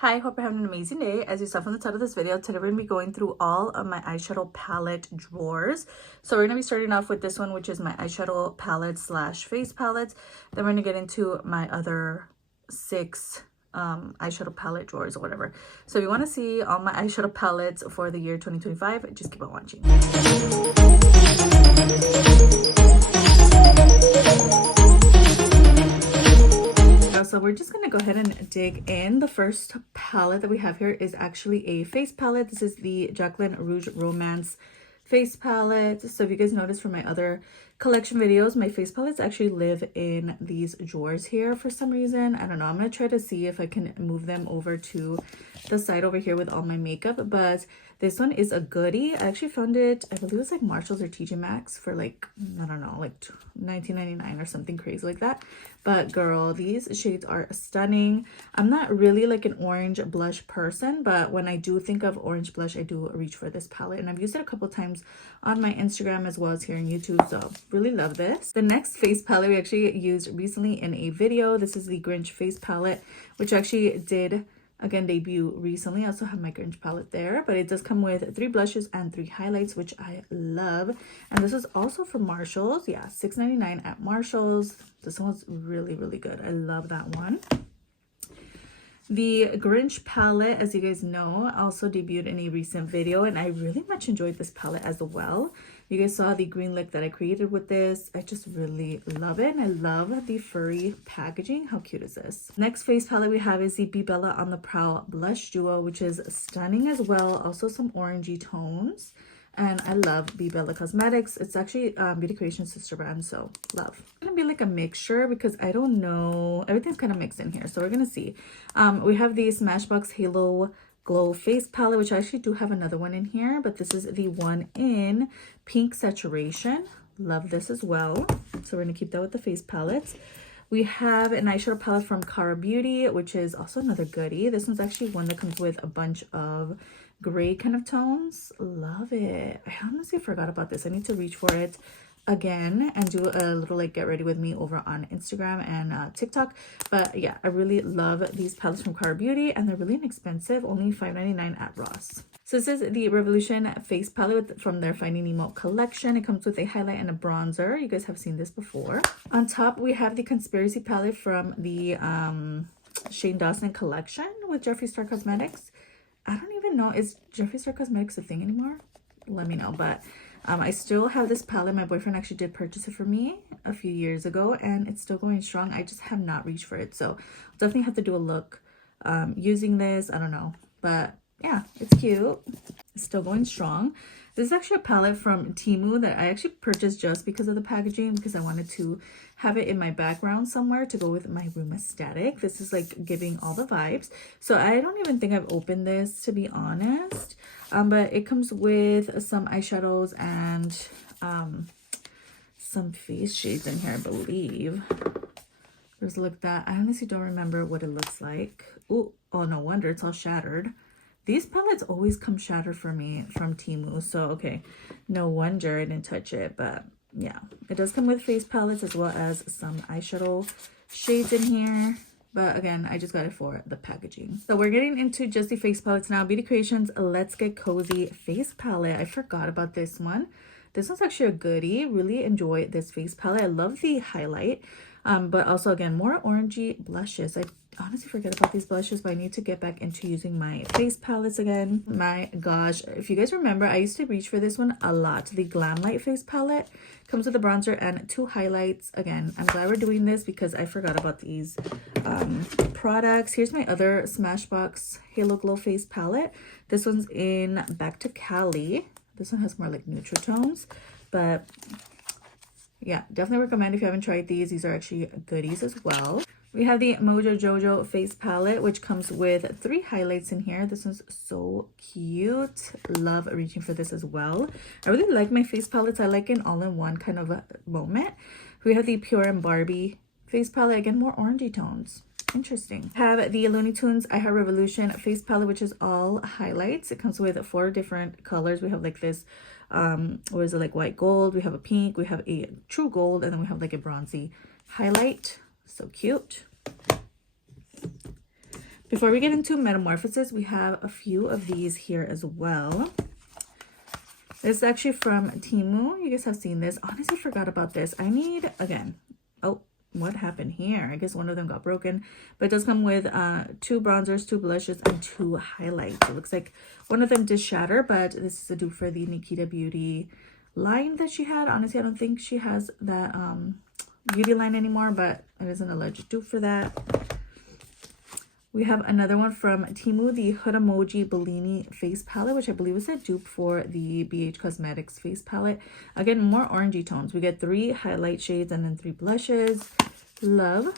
Hi, hope you're having an amazing day. As you saw from the title of this video, today we're going to be going through all of my eyeshadow palette drawers. So we're going to be starting off with this one, which is my eyeshadow palette slash face palettes. Then we're going to get into my other 6 eyeshadow palette drawers or whatever. So if you want to see all my eyeshadow palettes for the year 2025, just keep on watching. So we're just gonna go ahead and dig in. The first palette that we have here is actually a face palette. This is the Jacqueline Rouge Romance face palette. So if you guys notice from my other collection videos, my face palettes actually live in these drawers here for some reason. I don't know. I'm gonna try to see if I can move them over to the side over here with all my makeup, but this one is a goodie. I actually found it, I believe it was like Marshalls or TJ Maxx for like, I don't know, like $19.99 or something crazy like that. But girl, these shades are stunning. I'm not really like an orange blush person, but when I do think of orange blush, I do reach for this palette. And I've used it a couple times on my Instagram as well as here on YouTube, so really love this. The next face palette we actually used recently in a video. This is the Grinch face palette, which actually did again debut recently. I also have my Grinch palette there, but it does come with 3 blushes and 3 highlights, which I love. And this is also from Marshalls. Yeah, $6.99 at Marshalls. This one's really good. I love that one. The Grinch palette, as you guys know, also debuted in a recent video, and I really much enjoyed this palette as well. You guys saw the green look that I created with this. I just really love it, and I love the furry packaging. How cute is this? Next face palette we have is the Be Bella on the Prowl Blush Duo, which is stunning as well. Also some orangey tones. And I love Be Bella Cosmetics. It's actually Beauty Creation's sister brand, so love. It's gonna be like a mixture because I don't know. Everything's kind of mixed in here, so we're gonna see. We have the Smashbox Halo Glow Face Palette, which I actually do have another one in here, but this is the one in Pink Saturation. Love this as well. So we're gonna keep that with the face palettes. We have an eyeshadow palette from Cara Beauty, which is also another goodie. This one's actually one that comes with a bunch of gray kind of tones. Love it. I honestly forgot about this. I need to reach for it again and do a little like get ready with me over on Instagram and TikTok. But yeah, I really love these palettes from Cara Beauty, and they're really inexpensive, only $5.99 at Ross. So this is the Revolution face palette from their Finding Nemo collection. It comes with a highlight and a bronzer. You guys have seen this before. On top we have the Conspiracy palette from the Shane Dawson collection with Jeffree Star Cosmetics. I don't even know, is Jeffree Star Cosmetics a thing anymore? Let me know. But I still have this palette. My boyfriend actually did purchase it for me a few years ago, and it's still going strong. I just have not reached for it, so I'll definitely have to do a look using this. I don't know, but yeah, it's cute. It's still going strong. This is actually a palette from Temu that I actually purchased just because of the packaging, because I wanted to have it in my background somewhere to go with my room aesthetic. This is like giving all the vibes. So I don't even think I've opened this, to be honest. But it comes with some eyeshadows and some face shades in here, I believe. There's a look at that. I honestly don't remember what it looks like. Ooh, oh, no wonder it's all shattered. These palettes always come shattered for me from Temu, so okay, no wonder I didn't touch it. But yeah, it does come with face palettes as well as some eyeshadow shades in here. But again, I just got it for the packaging. So we're getting into just the face palettes now. Beauty Creations Let's Get Cozy face palette. I forgot about this one. This one's actually a goodie. Really enjoy this face palette. I love the highlight, but also again, more orangey blushes. I honestly forget about these blushes, but I need to get back into using my face palettes again. My gosh, if you guys remember, I used to reach for this one a lot. The Glam Light face palette comes with a bronzer and 2 highlights. Again, I'm glad we're doing this because I forgot about these products. Here's my other Smashbox Halo Glow face palette. This one's in Back to Cali. This one has more like neutral tones, but yeah, definitely recommend if you haven't tried these. These are actually goodies as well. We have the Mojo Jojo face palette, which comes with 3 highlights in here. This one's so cute. Love reaching for this as well. I really like my face palettes. I like an all-in-one kind of a moment. We have the Pure and Barbie face palette. Again, more orangey tones. Interesting. We have the Looney Tunes I Heart Revolution face palette, which is all highlights. It comes with 4 different colors. We have like this, what is it, like white gold. We have a pink. We have a true gold. And then we have like a bronzy highlight. So cute. Before we get into Metamorphosis, we have a few of these here as well. This is actually from Temu. You guys have seen this. Honestly, forgot about this. I need, again, oh, what happened here? I guess one of them got broken. But it does come with 2 bronzers, 2 blushes, and 2 highlights. It looks like one of them did shatter, but this is a dupe for the Nikita Beauty line that she had. Honestly, I don't think she has that beauty line anymore, but it is an alleged dupe for that. We have another one from Temu, the Hood Emoji Bellini face palette, which I believe was a dupe for the BH Cosmetics face palette. Again, more orangey tones. We get 3 highlight shades and then 3 blushes. Love.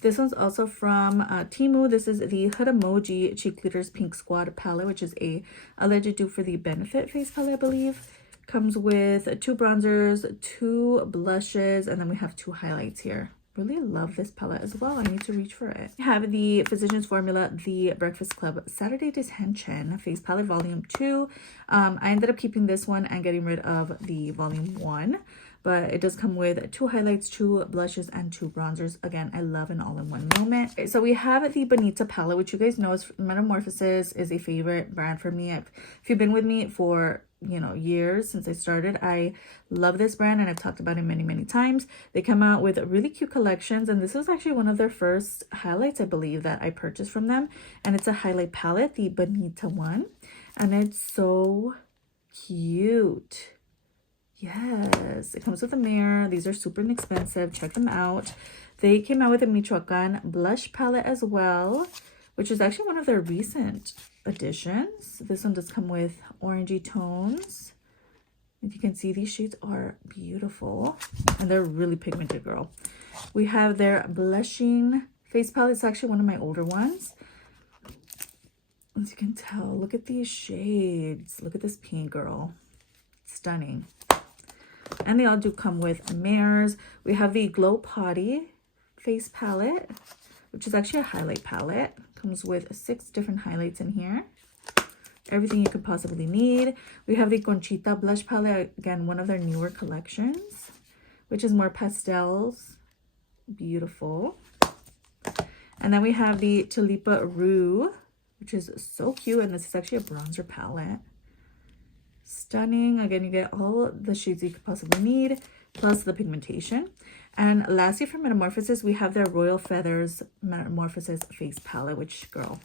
This one's also from Temu. This is the Hood Emoji Cheek Glitters Pink Squad palette, which is a alleged dupe for the Benefit face palette, I believe. Comes with 2 bronzers, 2 blushes, and then we have 2 highlights here. Really love this palette as well. I need to reach for it. We have the Physicians Formula, the Breakfast Club Saturday Detention Face Palette Volume 2. I ended up keeping this one and getting rid of the Volume 1. But it does come with 2 highlights, 2 blushes, and 2 bronzers. Again, I love an all-in-one moment. So we have the Bonita palette, which you guys know is Metamorphosis is a favorite brand for me. If you've been with me for, you know, years since I started, I love this brand and I've talked about it many times. They come out with really cute collections, and this was actually one of their first highlights, I believe, that I purchased from them. And it's a highlight palette, the Bonita one, and it's so cute. Yes, it comes with a mirror. These are super inexpensive. Check them out. They came out with a Michoacan blush palette as well, which is actually one of their recent additions. This one does come with orangey tones. If you can see, these shades are beautiful and they're really pigmented, girl. We have their blushing face palette. It's actually one of my older ones. As you can tell, look at these shades. Look at this pink, girl. Stunning. And they all do come with mirrors. We have the Glow Potty face palette, which is actually a highlight palette. Comes with 6 different highlights in here. Everything you could possibly need. We have the Conchita blush palette, again, one of their newer collections, which is more pastels. Beautiful. And then we have the Tulipa Rue, which is so cute. And this is actually a bronzer palette. Stunning. Again, you get all the shades you could possibly need, plus the pigmentation. And lastly, for Metamorphosis, we have their Royal Feathers Metamorphosis face palette, which, girl,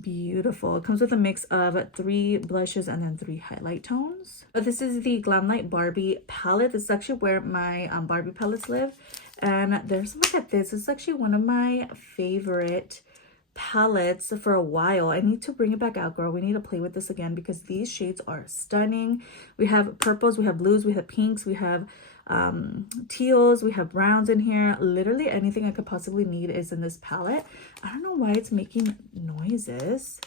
beautiful. It comes with a mix of 3 blushes and then 3 highlight tones. But this is the Glamlight Barbie palette. This is actually where my Barbie palettes live. And there's, look at this. This is actually one of my favorite palettes for a while. I need to bring it back out, girl. We need to play with this again because these shades are stunning. We have purples, we have blues, we have pinks, we have teals, we have browns in here. Literally anything I could possibly need is in this palette. I don't know why it's making noises,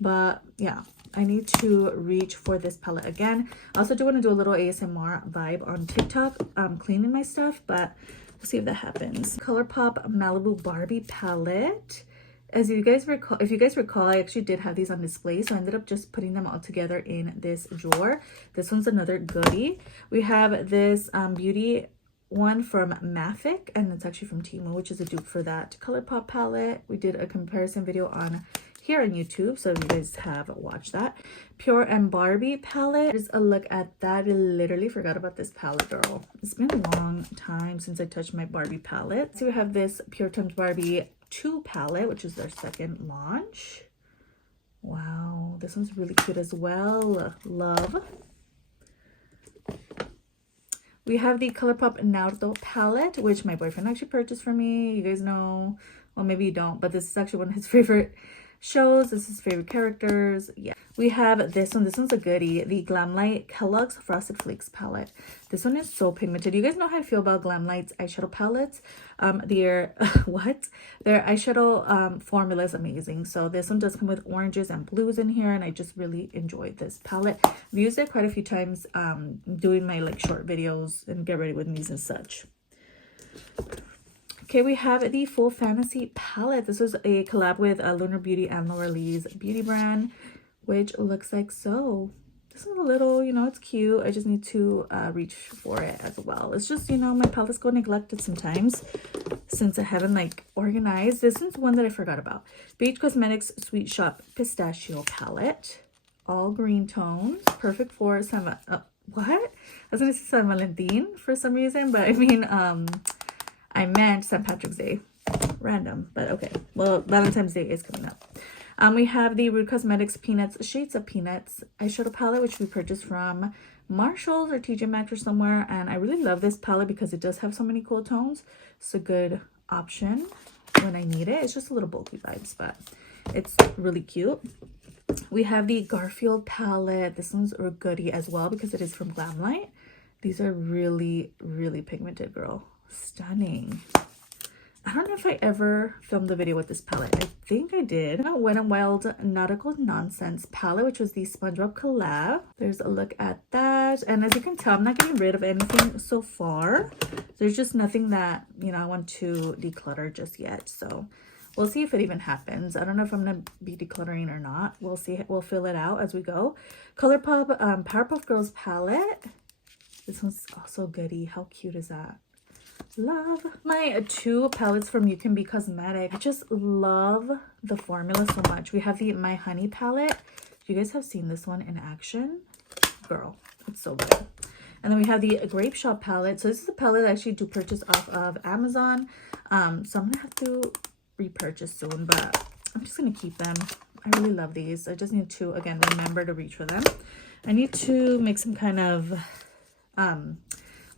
but yeah, I need to reach for this palette again. I also do want to do a little ASMR vibe on TikTok, cleaning my stuff, but we'll see if that happens. ColourPop Malibu Barbie palette. As you guys recall, if you guys recall, I actually did have these on display, so I ended up just putting them all together in this drawer. This one's another goodie. We have this beauty one from Mafic, and it's actually from Temu, which is a dupe for that ColourPop palette. We did a comparison video on here on YouTube, so if you guys have watched that. Pure and Barbie palette. Just a look at that. I literally forgot about this palette, girl. It's been a long time since I touched my Barbie palette. So we have this Pure Times Barbie 2 palette, which is their second launch. Wow, this one's really cute as well. Love. We have the ColourPop Naruto palette, which my boyfriend actually purchased for me. You guys know, well, maybe you don't, but this is actually one of his favorite shows. This is his favorite characters. Yeah, we have this one. This one's a goodie, the Glamlight Kellogg's Frosted Flakes palette. This one is so pigmented. You guys know how I feel about Glamlight's eyeshadow palettes. Their their eyeshadow formula is amazing. So this one does come with oranges and blues in here, and I just really enjoyed this palette. I've used it quite a few times doing my like short videos and get ready with me's and such. Okay, we have the Full Fantasy palette. This was a collab with Lunar Beauty and Laura Lee's beauty brand, which looks like so. this is a little, you know, it's cute. I just need to reach for it as well. It's just, you know, my palettes go neglected sometimes since I haven't like organized. This is one that I forgot about. Beach Cosmetics Sweet Shop Pistachio Palette. All green tones. Perfect for what? I was gonna say San Valentin for some reason, but I mean, I meant St. Patrick's Day. Random, but okay. Well, Valentine's Day is coming up. We have the Rude Cosmetics Peanuts Shades of Peanuts eyeshadow palette, which we purchased from Marshalls or TJ Maxx or somewhere. And I really love this palette because it does have so many cool tones. It's a good option when I need it. It's just a little bulky vibes, but it's really cute. We have the Garfield palette. This one's a goodie as well because it is from Glamlight. These are really, really pigmented, girl. Stunning. I don't know if I ever filmed a video with this palette. I think I did. Wet n Wild Nautical Nonsense palette, which was the SpongeBob collab. There's a look at that. And as you can tell, I'm not getting rid of anything so far. There's just nothing that, you know, I want to declutter just yet. So we'll see if it even happens. I don't know if I'm going to be decluttering or not. We'll see. We'll fill it out as we go. ColourPop Powerpuff Girls palette. This one's also goodie. How cute is that? Love my two palettes from You Can Be Cosmetic. I just love the formula so much. We have the My Honey palette. You guys have seen this one in action. Girl, it's so good. And then we have the Grape Shop palette. So this is a palette I actually do purchase off of Amazon. So I'm going to have to repurchase soon, but I'm just going to keep them. I really love these. I just need to, again, remember to reach for them. I need to make some kind of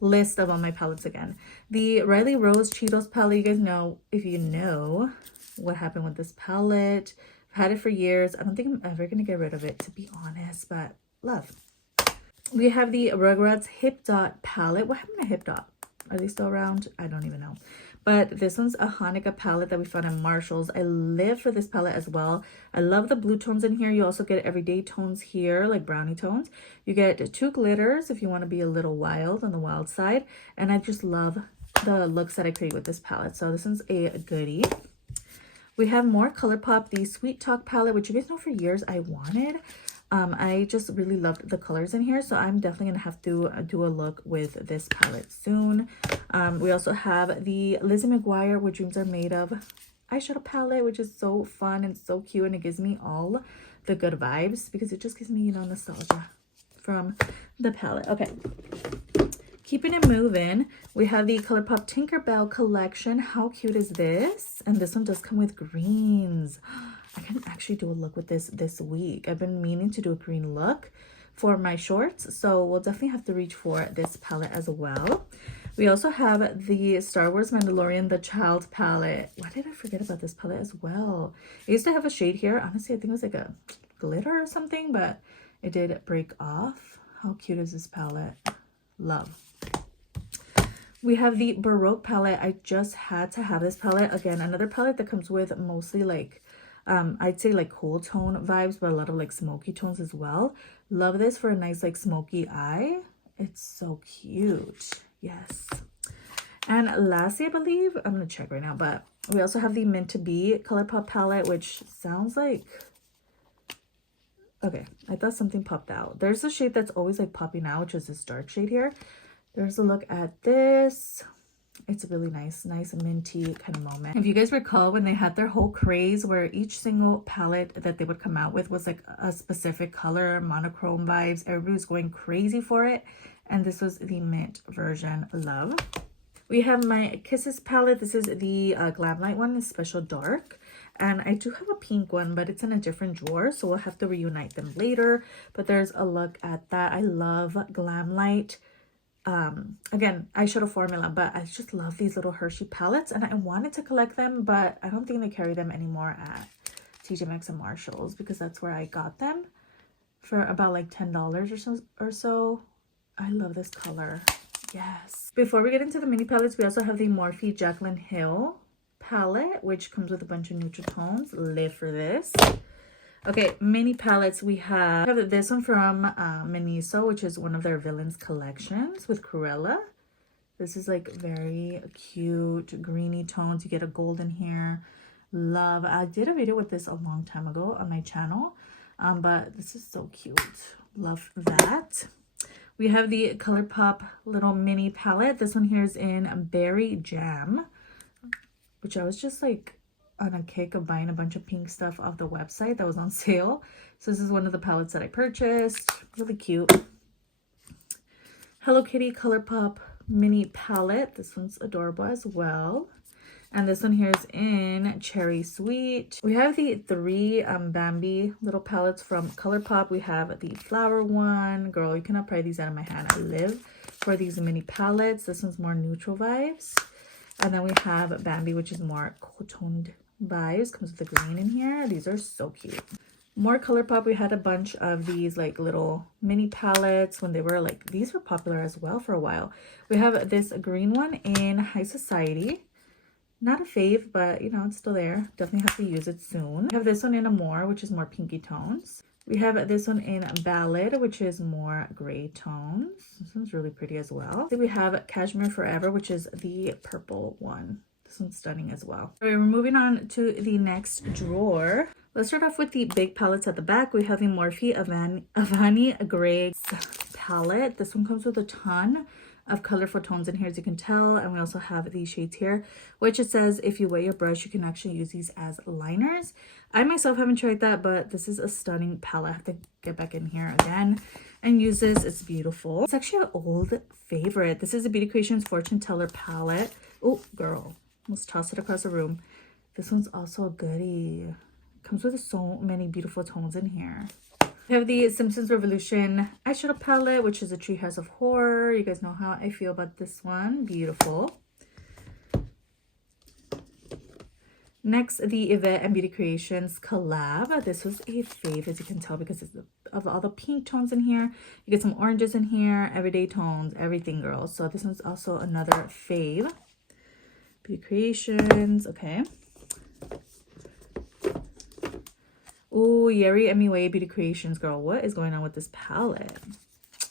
list of all my palettes again. The Riley Rose Cheetos palette, you guys know, if you know what happened with this palette. I've had it for years. I don't think I'm ever going to get rid of it, to be honest, but love. We have the Rugrats Hip Dot palette. What happened to Hip Dot? Are they still around? I don't even know. But this one's a Hanukkah palette that we found at Marshalls. I live for this palette as well. I love the blue tones in here. You also get everyday tones here, like brownie tones. You get 2 glitters if you want to be a little wild on the wild side. And I just love the looks that I create with this palette. So this one's a goodie. We have more ColourPop, the Sweet Talk palette, which you guys know for years I wanted. I just really loved the colors in here, so I'm definitely gonna have to do a look with this palette soon. We also have the Lizzie McGuire What Dreams Are Made Of eyeshadow palette, which is so fun and so cute, and it gives me all the good vibes because it just gives me, you know, nostalgia from the palette. Okay, keeping it moving, we have the ColourPop Tinkerbell collection. How cute is this? And this one does come with greens. I can actually do a look with this week. I've been meaning to do a green look for my shorts, so we'll definitely have to reach for this palette as well. We also have the Star Wars Mandalorian The Child palette. Why did I forget about this palette as well? I used to have a shade here. Honestly, I think it was like a glitter or something, but it did break off. How cute is this palette? Love. We have the Baroque palette. I just had to have this palette. Again, another palette that comes with mostly like I'd say like cool tone vibes, but a lot of like smoky tones as well. Love this for a nice like smoky eye. It's so cute. Yes. And lastly, I believe, I'm gonna check right now, but we also have the Meant to Be ColourPop palette, which sounds like, okay, I thought something popped out. There's a shade that's always like popping out, which is this dark shade here. There's a look at this. It's a really nice minty kind of moment. If you guys recall when they had their whole craze where each single palette that they would come out with was like a specific color, monochrome vibes, everybody was going crazy for it. And this was the mint version. Love. We have my Kisses palette. This is the Glamlight one, the Special Dark. And I do have a pink one, but it's in a different drawer, so we'll have to reunite them later. But there's a look at that. I love Glamlight. Again, eyeshadow formula, but I just love these little Hershey palettes, and I wanted to collect them, but I don't think they carry them anymore at TJ Maxx and Marshalls because that's where I got them for about like $10 or so. I love this color. Yes. Before we get into the mini palettes, we also have the Morphe Jaclyn Hill palette, which comes with a bunch of neutral tones. Live for this. Okay, mini palettes. We have this one from Miniso, which is one of their Villains collections with Cruella. This is like very cute, greeny tones. You get a gold in here. Love. I did a video with this a long time ago on my channel. But this is so cute. Love that. We have the ColourPop little mini palette. This one here is in Berry Jam, which I was just like on a kick of buying a bunch of pink stuff off the website that was on sale. So this is one of the palettes that I purchased. Really cute. Hello Kitty ColourPop mini palette. This one's adorable as well. And this one here is in Cherry Sweet. We have the three Bambi little palettes from ColourPop. We have the flower one. Girl, you cannot pry these out of my hand. I live for these mini palettes. This one's more neutral vibes. And then we have Bambi, which is more cool toned vibes. Comes with the green in here. These are so cute. More ColourPop. We had a bunch of these like little mini palettes when they were like, these were popular as well for a while. We have this green one in High Society. Not a fave, but you know, it's still there. Definitely have to use it soon. We have this one in Amore, which is more pinky tones. We have this one in Ballad, which is more gray tones. This one's really pretty as well. Then we have Cashmere Forever, which is the purple one. This one's stunning as well. All right, we're moving on to the next drawer. Let's start off with the big palettes at the back. We have the Morphe Avani Gray palette. This one comes with a ton of colorful tones in here, as you can tell. And we also have these shades here, which it says if you wet your brush, you can actually use these as liners. I myself haven't tried that, but this is a stunning palette. I have to get back in here again and use this. It's beautiful. It's actually an old favorite. This is a Beauty Creations Fortune Teller palette. Oh, girl, let's toss it across the room. This one's also a goodie. Comes with so many beautiful tones in here. We have the Simpsons Revolution eyeshadow palette, which is a Treehouse of Horror. You guys know how I feel about this one. Beautiful. Next, the Yvette and Beauty Creations collab. This was a fave, as you can tell, because of all the pink tones in here. You get some oranges in here, everyday tones, everything, girls. So this one's also another fave. Beauty Creations, okay. Ooh, Yeri Emiway Beauty Creations, girl. What is going on with this palette?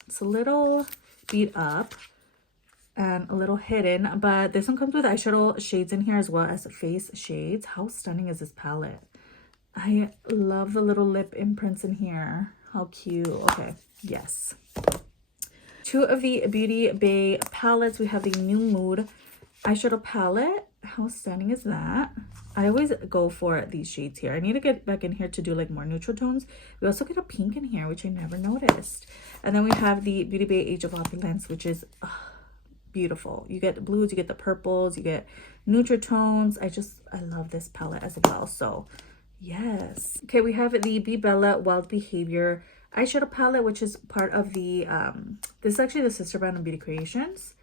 It's a little beat up and a little hidden, but this one comes with eyeshadow shades in here as well as face shades. How stunning is this palette? I love the little lip imprints in here. How cute. Okay, yes. Two of the Beauty Bay palettes. We have the New Mood eyeshadow palette. How stunning is that? I always go for these shades here. I need to get back in here to do like more neutral tones. We also get a pink in here, which I never noticed. And then we have the Beauty Bay Age of Opulence, which is beautiful. You get the blues, you get the purples, you get neutral tones. I love this palette as well. So yes. Okay, we have the Be Bella Wild Behavior eyeshadow palette, which is part of the this is actually the sister brand of Beauty Creations.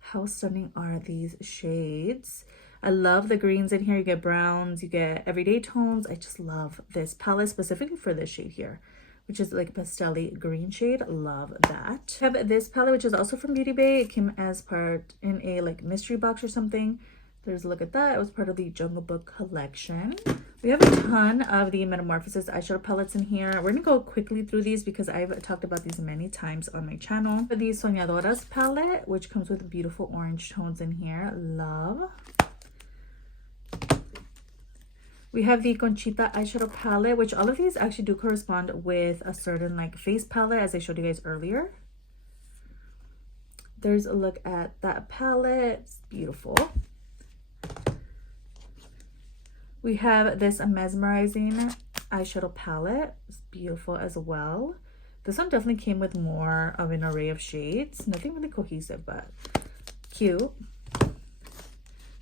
How stunning are these shades? I love the greens in here. You get browns, you get everyday tones. I just love this palette specifically for this shade here, which is like a pastel-y green shade. Love that. I have this palette, which is also from Beauty Bay. It came as part in a like mystery box or something. There's a look at that. It was part of the Jungle Book collection. We have a ton of the Metamorphosis eyeshadow palettes in here. We're gonna go quickly through these because I've talked about these many times on my channel. The Soñadoras palette, which comes with beautiful orange tones in here. Love. We have the Conchita eyeshadow palette, which all of these actually do correspond with a certain like face palette, as I showed you guys earlier. There's a look at that palette. It's beautiful. We have this Mesmerizing eyeshadow palette. It's beautiful as well. This one definitely came with more of an array of shades. Nothing really cohesive, but cute.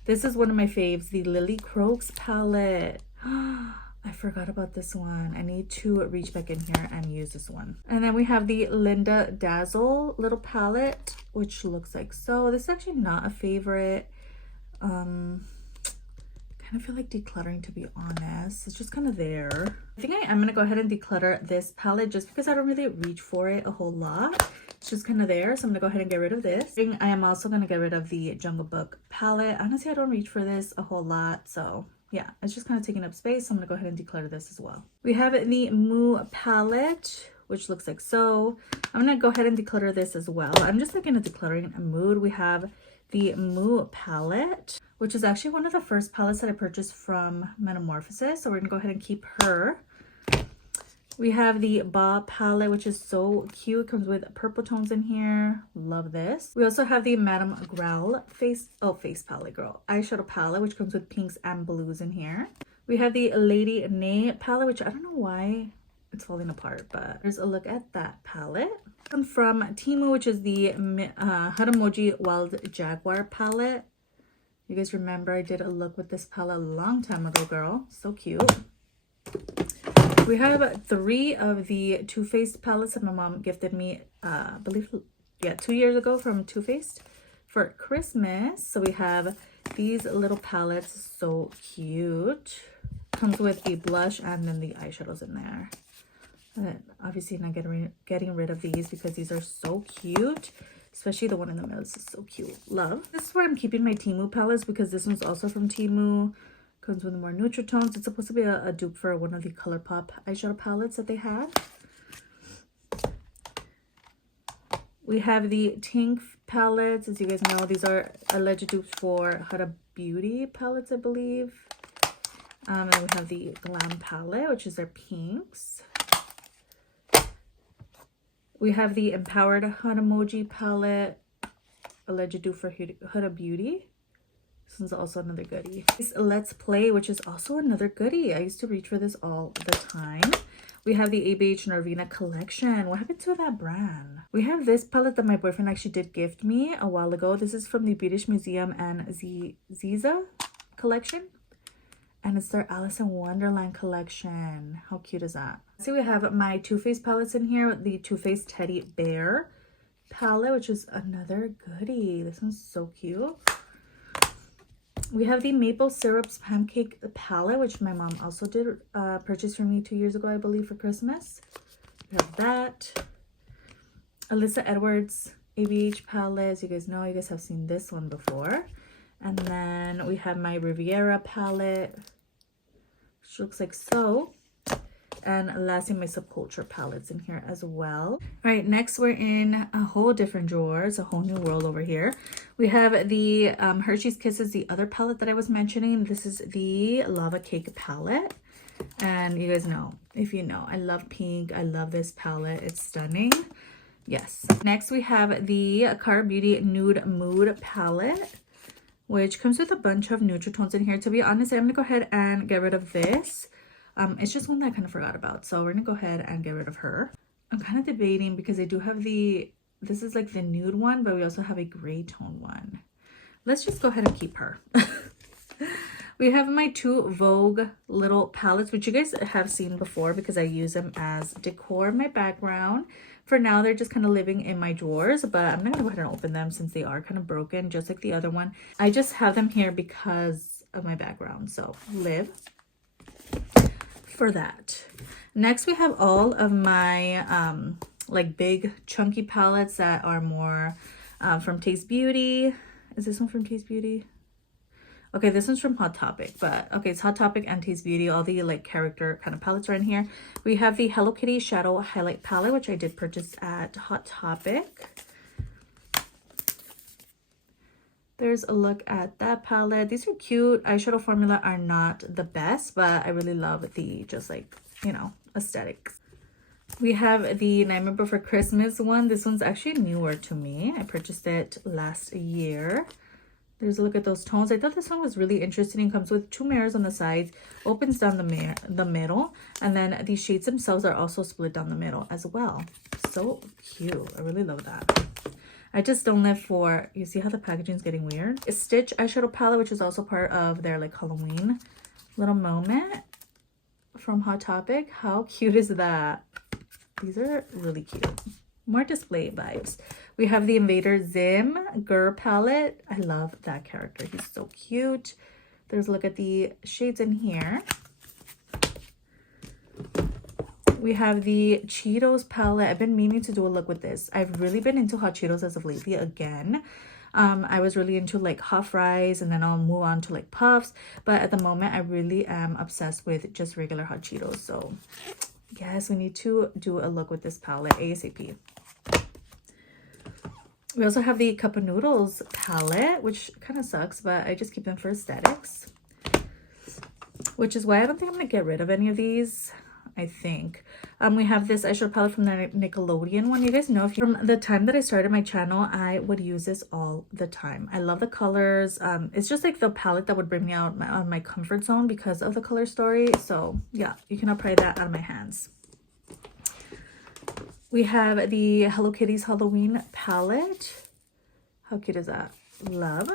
This is one of my faves, the Lily Croaks palette. I forgot about this one. I need to reach back in here and use this one. And then we have the Linda Dazzle little palette, which looks like so. This is actually not a favorite. I feel like decluttering, to be honest. It's just kind of there. I think I am going to go ahead and declutter this palette just because I don't really reach for it a whole lot. It's just kind of there. So I'm going to go ahead and get rid of this. I am also going to get rid of the Jungle Book palette. Honestly, I don't reach for this a whole lot. So yeah, it's just kind of taking up space. So I'm going to go ahead and declutter this as well. We have the Moo palette, which looks like so. I'm going to go ahead and declutter this as well. I'm just like in a decluttering mood. We have the Moo palette, which is actually one of the first palettes that I purchased from Metamorphosis. So we're gonna go ahead and keep her. We have the Ba palette, which is so cute. Comes with purple tones in here. Love this. We also have the Madame Growl face palette, girl. Eyeshadow palette, which comes with pinks and blues in here. We have the Lady Nay palette, which I don't know why it's falling apart, but there's a look at that palette. Come from Temu, which is the Haramoji Wild Jaguar palette. You guys remember I did a look with this palette a long time ago, girl. So cute. We have 3 of the Too Faced palettes that my mom gifted me, I believe, yeah, 2 years ago from Too Faced for Christmas. So we have these little palettes, so cute. Comes with a blush and then the eyeshadows in there. But obviously not getting rid of these because these are so cute. Especially the one in the middle. This is so cute. Love. This is where I'm keeping my Temu palettes because this one's also from Temu. Comes with more neutral tones. It's supposed to be a dupe for one of the ColourPop eyeshadow palettes that they have. We have the Tink palettes. As you guys know, these are alleged dupes for Huda Beauty palettes, I believe. And we have the Glam palette, which is their pinks. We have the Empowered Hanamoji palette, alleged dupe for Huda Beauty. This one's also another goodie. This Let's Play, which is also another goodie. I used to reach for this all the time. We have the ABH Norvina collection. What happened to that brand? We have this palette that my boyfriend actually did gift me a while ago. This is from the British Museum and Ziza collection. And it's their Alice in Wonderland collection. How cute is that? So we have my Too Faced palettes in here. The Too Faced Teddy Bear palette, which is another goodie. This one's so cute. We have the Maple Syrups Pancake palette, which my mom also did purchase for me 2 years ago, I believe, for Christmas. We have that. Alyssa Edwards ABH palette. As you guys know, you guys have seen this one before. And then we have my Riviera palette, which looks like so. And lastly, my Subculture palettes in here as well. All right, next we're in a whole different drawer. It's a whole new world over here. We have the Hershey's Kisses, the other palette that I was mentioning. This is the Lava Cake palette. And you guys know, if you know, I love pink. I love this palette. It's stunning. Yes. Next, we have the Cara Beauty Nude Mood palette, which comes with a bunch of neutral tones in here. To be honest, I'm going to go ahead and get rid of this. It's just one that I kind of forgot about. So we're going to go ahead and get rid of her. I'm kind of debating because I do have this is like the nude one, but we also have a gray tone one. Let's just go ahead and keep her. We have my 2 Vogue little palettes, which you guys have seen before because I use them as decor in my background. For now, they're just kind of living in my drawers, but I'm not going to go ahead and open them since they are kind of broken, just like the other one. I just have them here because of my background, so live for that. Next, we have all of my like big chunky palettes that are more from Taste Beauty. Is this one from Taste Beauty? Okay, this one's from Hot Topic, but okay, it's Hot Topic and Taste Beauty. All the like character kind of palettes are in here. We have the Hello Kitty Shadow Highlight Palette, which I did purchase at Hot Topic. There's a look at that palette. These are cute. Eyeshadow formula are not the best, but I really love the just like, you know, aesthetics. We have the Nightmare Before Christmas one. This one's actually newer to me. I purchased it last year. There's a look at those tones. I thought this one was really interesting. It comes with 2 mirrors on the sides, opens down the middle, and then these shades themselves are also split down the middle as well. So cute. I really love that. I just don't live for, you see how the packaging is getting weird? A Stitch eyeshadow palette, which is also part of their like Halloween little moment from Hot Topic. How cute is that? These are really cute. More display vibes. We have the Invader Zim Gur palette. I love that character. He's so cute. There's a look at the shades in here. We have the Cheetos palette. I've been meaning to do a look with this. I've really been into hot Cheetos as of lately again. I was really into like hot fries, and then I'll move on to like puffs. But at the moment, I really am obsessed with just regular hot Cheetos. So yes, we need to do a look with this palette ASAP. We also have the Cup of Noodles palette, which kind of sucks, but I just keep them for aesthetics. Which is why I don't think I'm going to get rid of any of these. I think. We have this eyeshadow palette from the Nickelodeon one. You guys know, from the time that I started my channel, I would use this all the time. I love the colors. It's just like the palette that would bring me out of my comfort zone because of the color story. So yeah, you cannot pry that out of my hands. We have the Hello Kitty's Halloween palette. How cute is that? Love.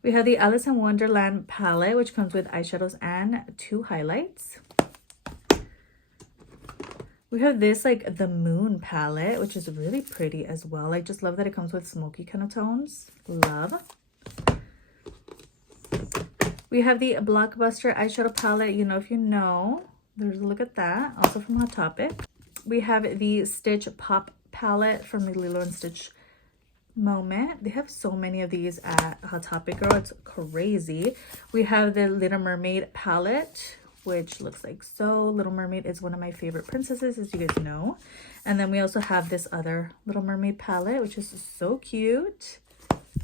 We have the Alice in Wonderland palette, which comes with eyeshadows and 2 highlights. We have this, like, the Moon palette, which is really pretty as well. I just love that it comes with smoky kind of tones. Love. We have the Blockbuster eyeshadow palette. You know, if you know, there's a look at that. Also from Hot Topic. We have the Stitch Pop palette from the Lilo and Stitch moment. They have so many of these at Hot Topic, girl. It's crazy. We have the Little Mermaid palette, which looks like so. Little Mermaid is one of my favorite princesses, as you guys know. And then we also have this other Little Mermaid palette, which is so cute.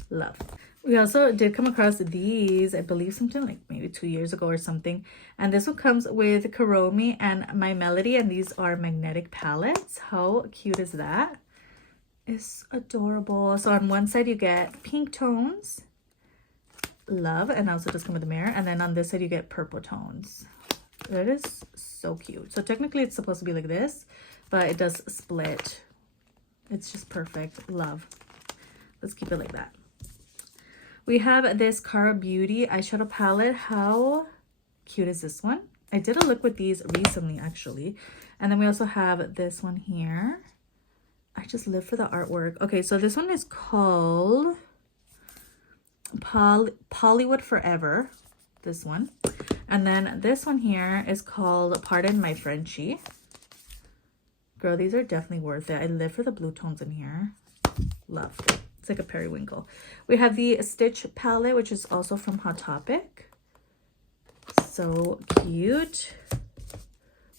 Love. We also did come across these, I believe something like maybe 2 years ago or something. And this one comes with Kuromi and My Melody, and these are magnetic palettes. How cute is that? It's adorable. So on one side you get pink tones. Love. And also just come with a mirror. And then on this side you get purple tones. That is so cute. So technically it's supposed to be like this, but it does split. It's just perfect. Love. Let's keep it like that. We have this Cara Beauty eyeshadow palette. How cute is this one? I did a look with these recently, actually. And then we also have this one here. I just live for the artwork. Okay, so this one is called Pollywood Forever. This one. And then this one here is called Pardon My Frenchie. Girl, these are definitely worth it. I live for the blue tones in here. Love. It's like a periwinkle. We have the Stitch palette, which is also from Hot Topic. So cute.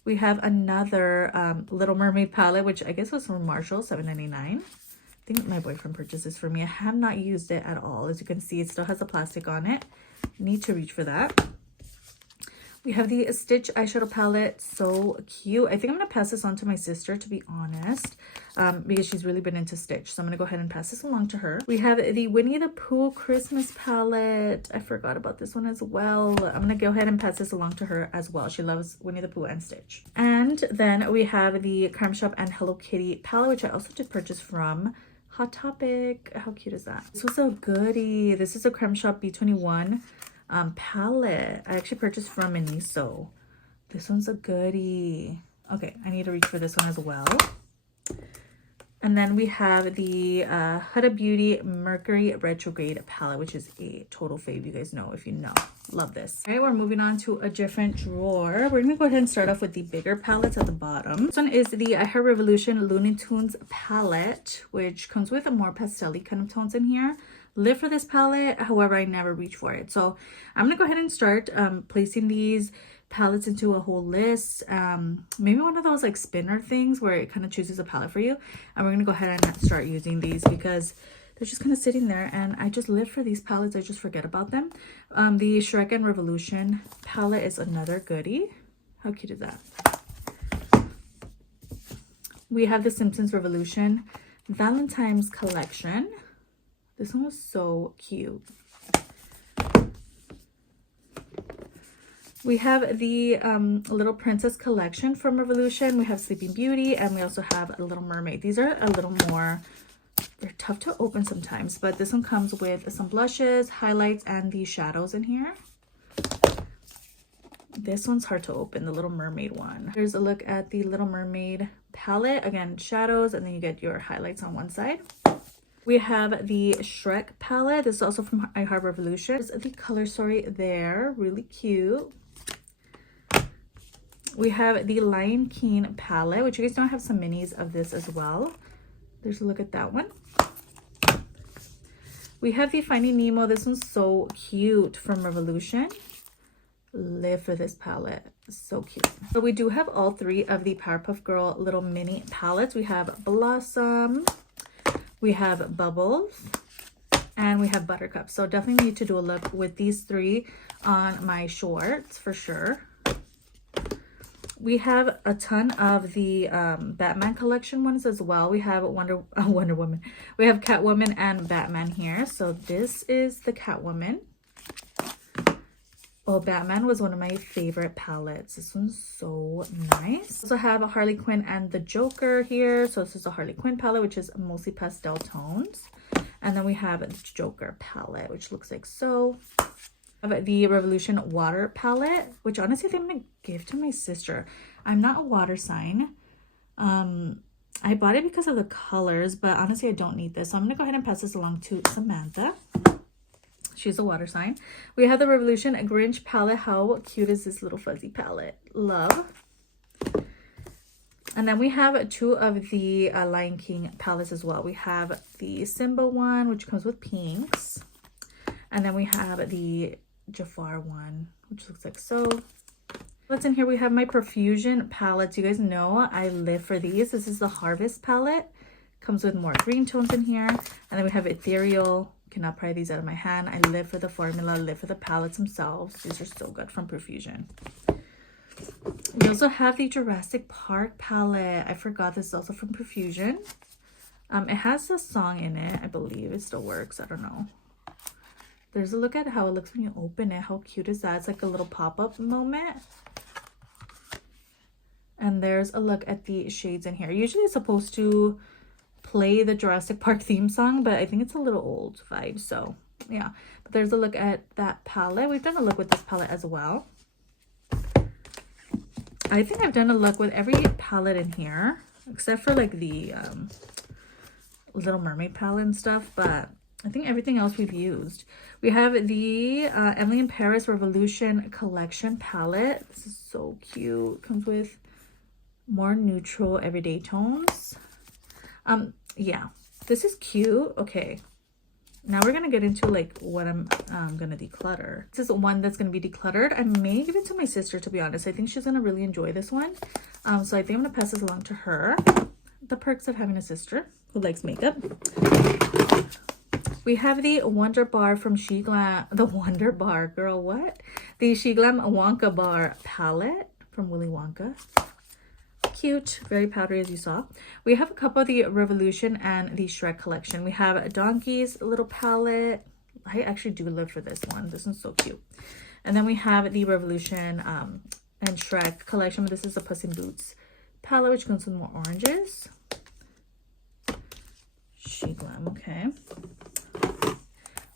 We have another Little Mermaid palette, which I guess was from Marshall, $7.99. I think my boyfriend purchased this for me. I have not used it at all. As you can see, it still has the plastic on it. Need to reach for that. We have the Stitch eyeshadow palette. So cute. I think I'm going to pass this on to my sister, to be honest, because she's really been into Stitch. So I'm going to go ahead and pass this along to her. We have the Winnie the Pooh Christmas palette. I forgot about this one as well. I'm going to go ahead and pass this along to her as well. She loves Winnie the Pooh and Stitch. And then we have the Creme Shop and Hello Kitty palette, which I also did purchase from Hot Topic. How cute is that? This was a goodie. This is a Creme Shop B21 palette. I actually purchased from Miniso. This one's a goodie. Okay, I need to reach for this one as well. And then we have the Huda Beauty Mercury Retrograde palette, which is a total fave. You guys know, if you know. Love this. All right, we're moving on to a different drawer. We're gonna go ahead and start off with the bigger palettes at the bottom. This one is the I Heart Revolution Looney Tunes palette, which comes with a more pastel-y kind of tones in here. Live for this palette, however, I never reach for it. So I'm gonna go ahead and start placing these palettes into a whole list. Maybe one of those like spinner things where it kind of chooses a palette for you. And we're gonna go ahead and start using these because they're just kind of sitting there and I just live for these palettes. I just forget about them. The Shrek and Revolution palette is another goodie. How cute is that? We have the Simpsons Revolution Valentine's Collection. This one was so cute. We have the Little Princess collection from Revolution. We have Sleeping Beauty, and we also have a Little Mermaid. These are a little more, they're tough to open sometimes, but this one comes with some blushes, highlights, and the shadows in here. This one's hard to open, the Little Mermaid one. Here's a look at the Little Mermaid palette. Again, shadows, and then you get your highlights on one side. We have the Shrek palette. This is also from I Heart Revolution. There's the color story there. Really cute. We have the Lion King palette, which you guys know I have some minis of this as well. There's a look at that one. We have the Finding Nemo. This one's so cute from Revolution. Live for this palette. So cute. So we do have all three of the Powerpuff Girl little mini palettes. We have Blossom. We have Bubbles, and we have Buttercup. So definitely need to do a look with these three on my shorts for sure. We have a ton of the Batman collection ones as well. We have Wonder Woman. We have Catwoman and Batman here. So this is the Catwoman. Oh, Batman was one of my favorite palettes. This one's so nice. We also have a Harley Quinn and the Joker here. So this is a Harley Quinn palette, which is mostly pastel tones. And then we have the Joker palette, which looks like so. I have the Revolution water palette, which honestly I think I'm going to give to my sister. I'm not a water sign. I bought it because of the colors, but honestly I don't need this. So I'm going to go ahead and pass this along to Samantha. She's a water sign. We have the Revolution Grinch palette. How cute is this little fuzzy palette? Love. And then we have two of the Lion King palettes as well. We have the Simba one, which comes with pinks. And then we have the Jafar one, which looks like so. What's in here? We have my Profusion palettes. You guys know I live for these. This is the Harvest palette. Comes with more green tones in here. And then we have Ethereal. Cannot pry these out of my hand. I live for the formula. I live for the palettes themselves. These are so good from Profusion. We also have the Jurassic Park palette. I forgot this is also from Profusion. It has a song in it. I believe it still works. I don't know. There's a look at how it looks when you open it. How cute is that? It's like a little pop-up moment. And there's a look at the shades in here. Usually it's supposed to play the Jurassic Park theme song, but I think it's a little old vibe. So yeah, but there's a look at that palette. We've done a look with this palette as well. I think I've done a look with every palette in here, except for like the Little Mermaid palette and stuff, but I think everything else we've used. We have the Emily in Paris Revolution Collection palette. This is so cute. Comes with more neutral everyday tones. Yeah, this is cute. Okay, now we're gonna get into like what I'm gonna declutter. This is one that's gonna be decluttered. I may give it to my sister, to be honest. I think she's gonna really enjoy this one. So I think I'm gonna pass this along to her. The perks of having a sister who likes makeup. We have the Wonder Bar from She Glam. The Wonder Bar, girl, what? The She Glam Wonka Bar palette from Willy Wonka. Cute, very powdery as you saw. We have a couple of the Revolution and the Shrek collection. We have Donkey's little palette. I actually do live for this one. This one's so cute. And then we have the Revolution and Shrek collection. But this is the Puss in Boots palette, which comes with more oranges. She Glam, okay.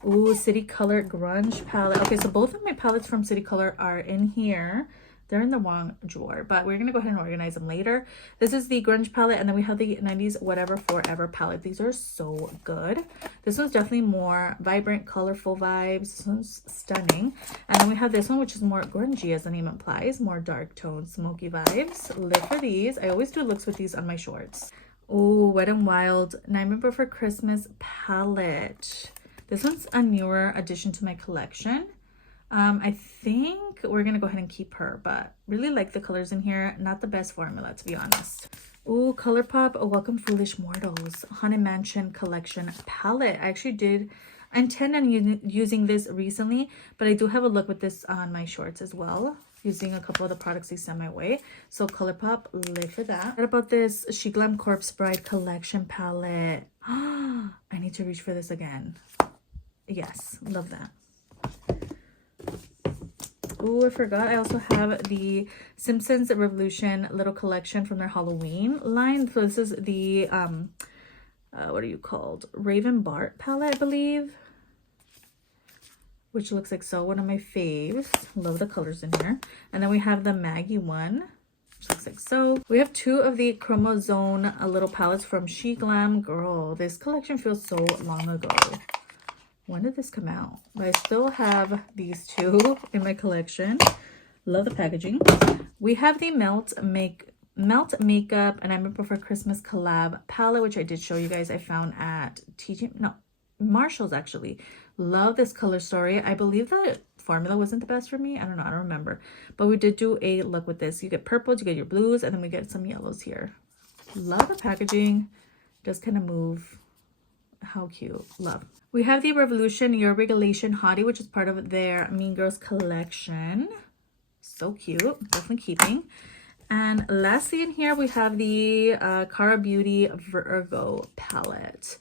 Ooh, City Color Grunge palette. Okay, so both of my palettes from City Color are in here. They're in the wrong drawer, but we're going to go ahead and organize them later. This is the Grunge palette, and then we have the 90s Whatever Forever palette. These are so good. This one's definitely more vibrant, colorful vibes. This one's stunning. And then we have this one, which is more grungy, as the name implies. More dark tone, smoky vibes. Live for these. I always do looks with these on my shorts. Oh, Wet n Wild Nightmare Before Christmas palette. This one's a newer addition to my collection. I think we're gonna go ahead and keep her, but really like the colors in here. Not the best formula, to be honest. Ooh, ColourPop Welcome Foolish Mortals Haunted Mansion collection palette. I actually did intend on using this recently, but I do have a look with this on my shorts as well, using a couple of the products they sent my way. So ColourPop, live for that. What about this She Glam Corpse Bride collection palette? I need to reach for this again. Yes, love that. Oh, I forgot. I also have the Simpsons Revolution little collection from their Halloween line. So this is the, what are you called? Raven Bart palette, I believe. Which looks like so. One of my faves. Love the colors in here. And then we have the Maggie one, which looks like so. We have two of the Chromosome little palettes from She Glam. Girl, this collection feels so long ago. When did this come out? But I still have these two in my collection. Love the packaging. We have the Melt Makeup and I'm Before Christmas collab palette, which I did show you guys. I found at Marshall's actually. Love this color story. I believe the formula wasn't the best for me. I don't know. I don't remember. But we did do a look with this. You get purples, you get your blues, and then we get some yellows here. Love the packaging. Does kind of move. How cute. Love. We have the Revolution Your Regulation Hottie, which is part of their Mean Girls collection. So cute. Definitely keeping. And lastly in here, we have the Cara Beauty Virgo palette,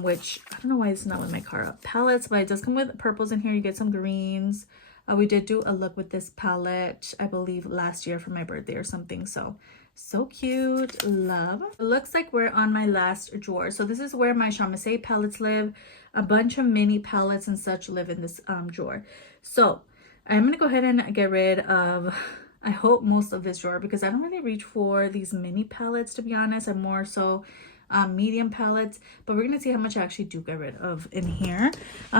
which I don't know why it's not with my Cara palettes, but it does come with purples in here. You get some greens. We did do a look with this palette, I believe last year for my birthday or something. So cute. Love. It looks like we're on my last drawer. So this is where my Shamasay palettes live. A bunch of mini palettes and such live in this drawer. So I'm going to go ahead and get rid of, I hope, most of this drawer, because I don't really reach for these mini palettes, to be honest. I'm more so medium palettes, but we're going to see how much I actually do get rid of in here.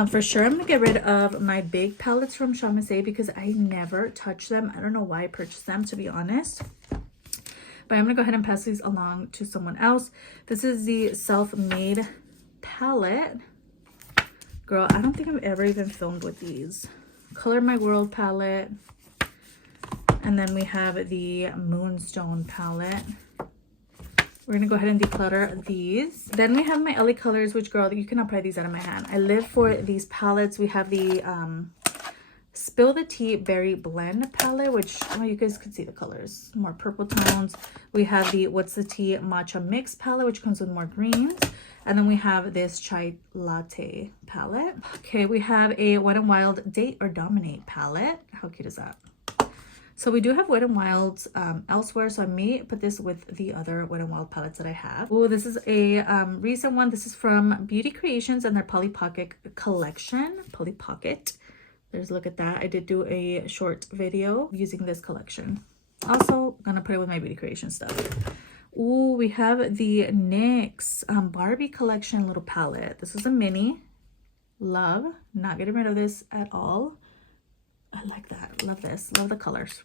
For sure, I'm going to get rid of my big palettes from Shamasay because I never touch them. I don't know why I purchased them, to be honest. But I'm going to go ahead and pass these along to someone else. This is the Self-Made palette. Girl, I don't think I've ever even filmed with these. Color My World palette. And then we have the Moonstone palette. We're going to go ahead and declutter these. Then we have my LA Colors, which, girl, you cannot pry these out of my hand. I live for these palettes. We have the Spill the Tea Berry Blend palette, which, oh, you guys can see the colors. More purple tones. We have the What's the Tea Matcha Mix palette, which comes with more greens. And then we have this Chai Latte palette. Okay, we have a Wet n Wild Date or Dominate palette. How cute is that? So we do have Wet n Wilds elsewhere, so I may put this with the other Wet n Wild palettes that I have. Oh, this is a recent one. This is from Beauty Creations and their Polly Pocket collection. Polly Pocket. There's a look at that. I did do a short video using this collection. Also, gonna put it with my Beauty Creation stuff. Ooh, we have the NYX Barbie collection little palette. This is a mini. Love. Not getting rid of this at all. I like that. Love this. Love the colors.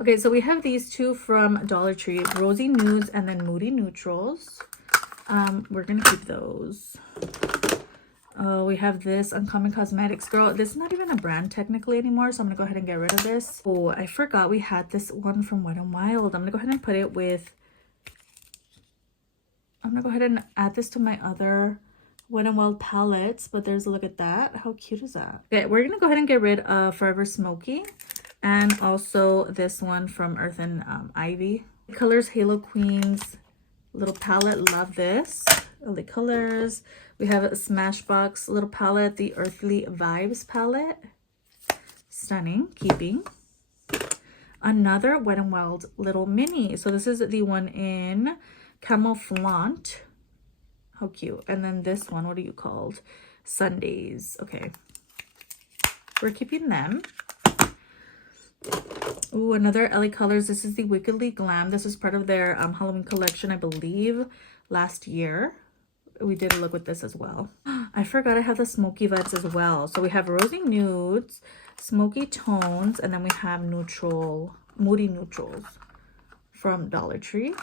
Okay, so we have these two from Dollar Tree. Rosy Nudes and then Moody Neutrals. We're going to keep those. Oh, we have this Uncommon Cosmetics. Girl, this is not even a brand technically anymore, so I'm going to go ahead and get rid of this. Oh, I forgot we had this one from Wet n Wild. I'm going to go ahead and put it with... I'm going to go ahead and add this to my other Wet n Wild palettes, but there's a look at that. How cute is that? Okay, we're going to go ahead and get rid of Forever Smoky and also this one from Earth and Ivy. Colors Halo Queens little palette. Love this. LA Colors. We have a Smashbox little palette, the Earthly Vibes palette. Stunning. Keeping. Another Wet n Wild little mini. So this is the one in Camouflaunt. How cute. And then this one, what are you called? Sundays. Okay. We're keeping them. Ooh, another LA Colors. This is the Wickedly Glam. This is part of their Halloween collection, I believe, last year. We did a look with this as well. I forgot I have the Smoky Vibes as well. So we have Rosy Nudes, Smoky Tones, and then we have Neutral, Moody Neutrals from Dollar Tree.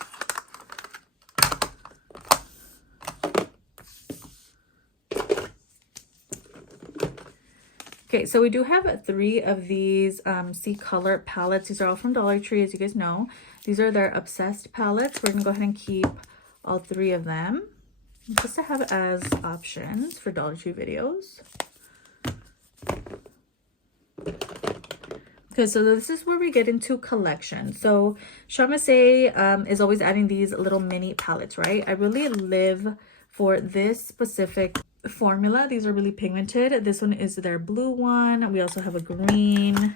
Okay, so we do have 3 of these C Color palettes. These are all from Dollar Tree, as you guys know. These are their Obsessed palettes. We're going to go ahead and keep all 3 of them, just to have as options for Dollar Tree videos. Okay, so this is where we get into collections. So Shamasay is always adding these little mini palettes, right? I really live for this specific formula. These are really pigmented. This one is their blue one. We also have a green.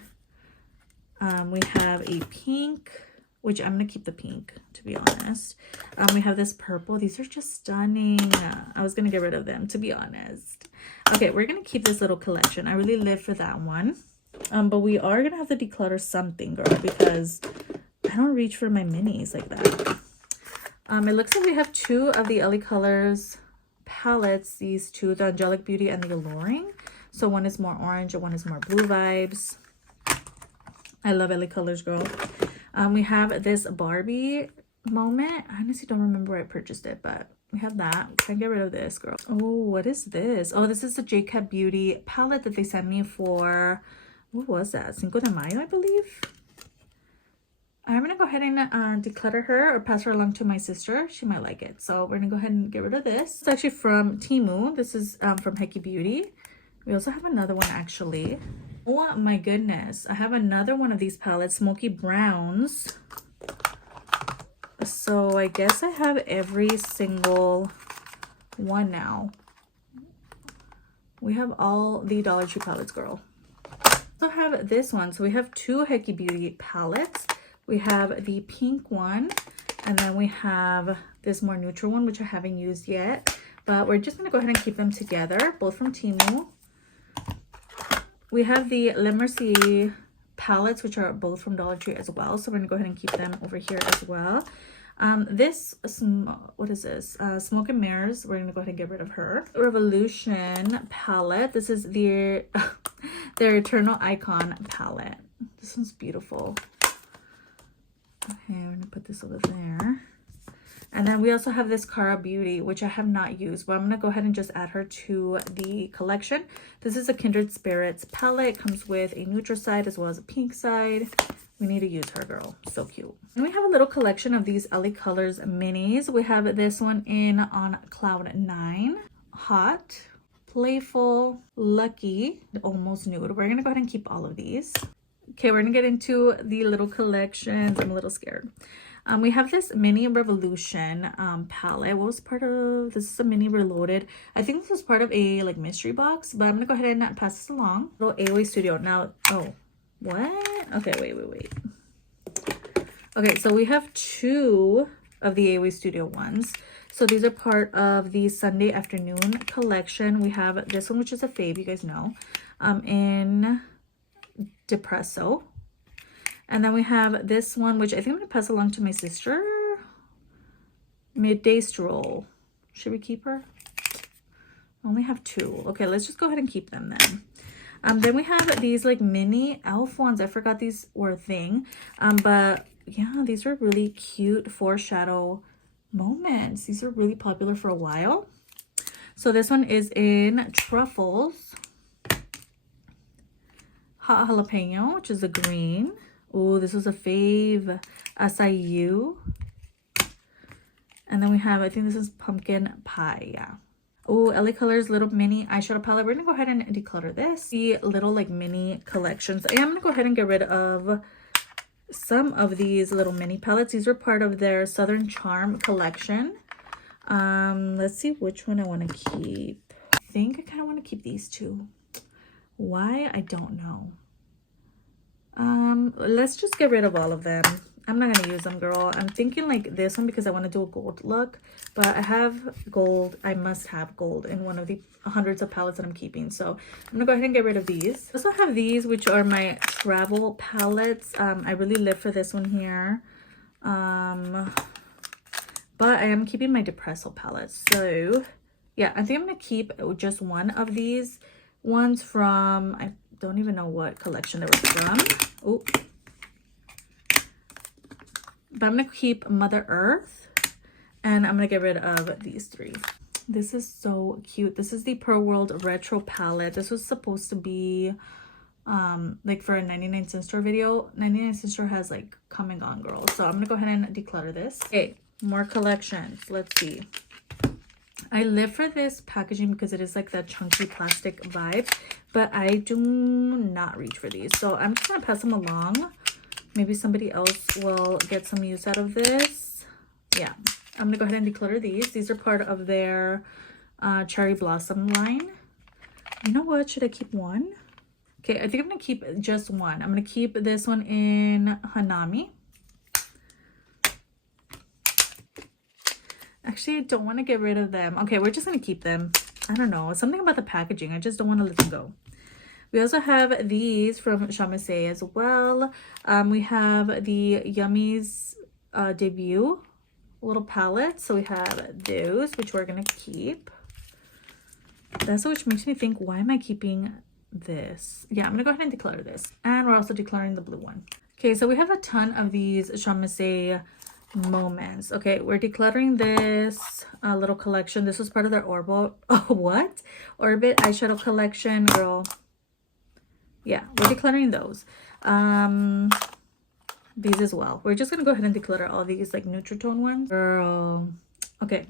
We have a pink, which I'm gonna keep the pink, to be honest. We have this purple. These are just stunning. I was gonna get rid of them, to be honest. Okay, we're gonna keep this little collection. I really live for that one. But we are gonna have to declutter something, girl, because I don't reach for my minis like that. It looks like we have 2 of the LA Colors palettes. These 2, the Angelic Beauty and the Alluring. So one is more orange and one is more blue vibes. I love LA Colors, girl. We have this Barbie moment. I honestly don't remember where I purchased it, but we have that. Can't get rid of this, girl. Oh, what is this? Oh, this is the Jacob Beauty palette that they sent me for, what was that? Cinco de Mayo, I believe. I'm going to go ahead and declutter her or pass her along to my sister. She might like it. So we're going to go ahead and get rid of this. It's actually from Temu. This is from Hecky Beauty. We also have another one actually. Oh my goodness, I have another one of these palettes, Smoky Browns. So I guess I have every single one now. We have all the Dollar Tree palettes, girl. Also have this one. So we have two Hecky Beauty palettes. We have the pink one, and then we have this more neutral one, which I haven't used yet. But we're just gonna go ahead and keep them together, both from Temu. We have the Le Mercier palettes, which are both from Dollar Tree as well. So we're gonna go ahead and keep them over here as well. What is this? Smoke and Mirrors. We're gonna go ahead and get rid of her. Revolution palette. This is their Eternal Icon palette. This one's beautiful. Okay, we're gonna put this over there. And then we also have this Cara Beauty, which I have not used, but I'm gonna go ahead and just add her to the collection. This is a Kindred Spirits palette. It comes with a neutral side as well as a pink side. We need to use her, girl. So cute. And we have a little collection of these LA Colors minis. We have this one in on Cloud 9. Hot, Playful, Lucky, Almost Nude. We're gonna go ahead and keep all of these. Okay, we're gonna get into the little collections. I'm a little scared. We have this Mini Revolution palette. What was part of this? Is a Mini Reloaded. I think this was part of a like mystery box, but I'm gonna go ahead and pass this along. Little AOA Studio. Now, oh, what? Okay, wait. Okay, so we have two of the AOA Studio ones. So these are part of the Sunday Afternoon collection. We have this one, which is a fave, you guys know, in Depresso. And then we have this one, which I think I'm going to pass along to my sister. Midday Stroll. Should we keep her? I only have two. Okay, let's just go ahead and keep them then. Then we have these like mini elf ones. I forgot these were a thing. But yeah, these are really cute foreshadow moments. These are really popular for a while. So this one is in Truffles. Hot Jalapeno, which is a green. Oh, this was a fave. Acai. And then we have, I think this is Pumpkin Pie. Yeah. Oh, LA Colors little mini eyeshadow palette. We're going to go ahead and declutter this. The little like mini collections. I am going to go ahead and get rid of some of these little mini palettes. These were part of their Southern Charm collection. Let's see which one I want to keep. I think I kind of want to keep these two. Why? I don't know. Let's just get rid of all of them. I'm not gonna use them, girl. I'm thinking like this one because I want to do a gold look, but I have gold. I must have gold in one of the hundreds of palettes that I'm keeping. So I'm gonna go ahead and get rid of these. I also have these, which are my travel palettes. I really live for this one here. But I am keeping my Depresso palettes. So yeah, I think I'm gonna keep just one of these ones from, I don't even know what collection they were from. Oh. But I'm going to keep Mother Earth. And I'm going to get rid of these three. This is so cute. This is the Pearl World Retro palette. This was supposed to be like for a 99-cent store video. 99-cent store has like come and gone, girl. So I'm going to go ahead and declutter this. Okay, more collections. Let's see. I live for this packaging because it is like that chunky plastic vibe. But I do not reach for these. So I'm just going to pass them along. Maybe somebody else will get some use out of this. Yeah, I'm going to go ahead and declutter these. These are part of their Cherry Blossom line. You know what? Should I keep one? Okay, I think I'm going to keep just one. I'm going to keep this one in Hanami. Actually, I don't want to get rid of them. Okay, we're just going to keep them. I don't know. Something about the packaging. I just don't want to let them go. We also have these from Chamase as well. We have the Yummies debut little palette. So we have those, which we're going to keep. That's which makes me think, why am I keeping this? Yeah, I'm going to go ahead and declutter this. And we're also decluttering the blue one. Okay, so we have a ton of these Chamase moments. Okay, we're decluttering this little collection. This was part of their Orbit eyeshadow collection, girl. Yeah, we're decluttering those. These as well. We're just gonna go ahead and declutter all these like neutral tone ones, girl. Okay,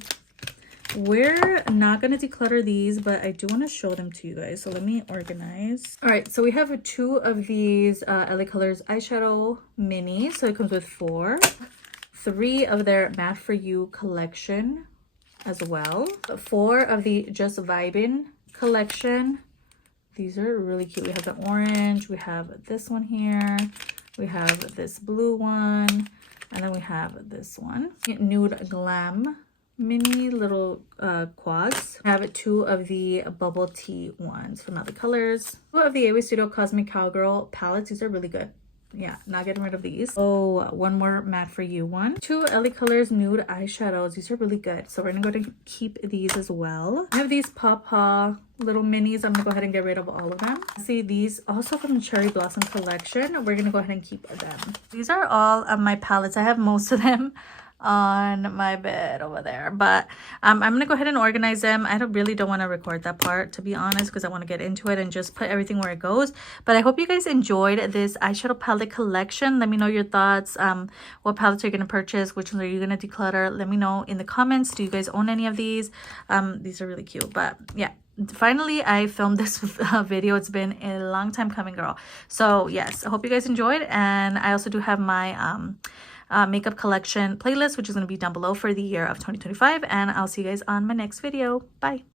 We're not going to declutter these, but I do want to show them to you guys. So let me organize. All right, so we have 2 of these LA Colors eyeshadow minis. So it comes with 4. 3 of their Matte For You collection as well. 4 of the Just Vibin collection. These are really cute. We have the orange. We have this one here. We have this blue one. And then we have this one. Nude Glam mini little quads. I have 2 of the bubble tea ones from other colors. 2 of the AW Studio Cosmic Cowgirl palettes. These are really good. Yeah, not getting rid of these. Oh, 1 more Matte For You one. 2 LA Colors nude eyeshadows. These are really good. So we're gonna go ahead and keep these as well. I have these Pawpaw little minis. I'm gonna go ahead and get rid of all of them. See, these also from the Cherry Blossom collection. We're gonna go ahead and keep them. These are all of my palettes. I have most of them on my bed over there, but I'm gonna go ahead and organize them. I really don't want to record that part, to be honest, because I want to get into it and just put everything where it goes. But I hope you guys enjoyed this eyeshadow palette collection. Let me know your thoughts. What palettes are you gonna purchase? Which ones are you gonna declutter? Let me know in the comments. Do you guys own any of these? These are really cute. But yeah, finally I filmed this video. It's been a long time coming, girl. So yes, I hope you guys enjoyed. And I also do have my makeup collection playlist, which is going to be down below for the year of 2025. And I'll see you guys on my next video. Bye.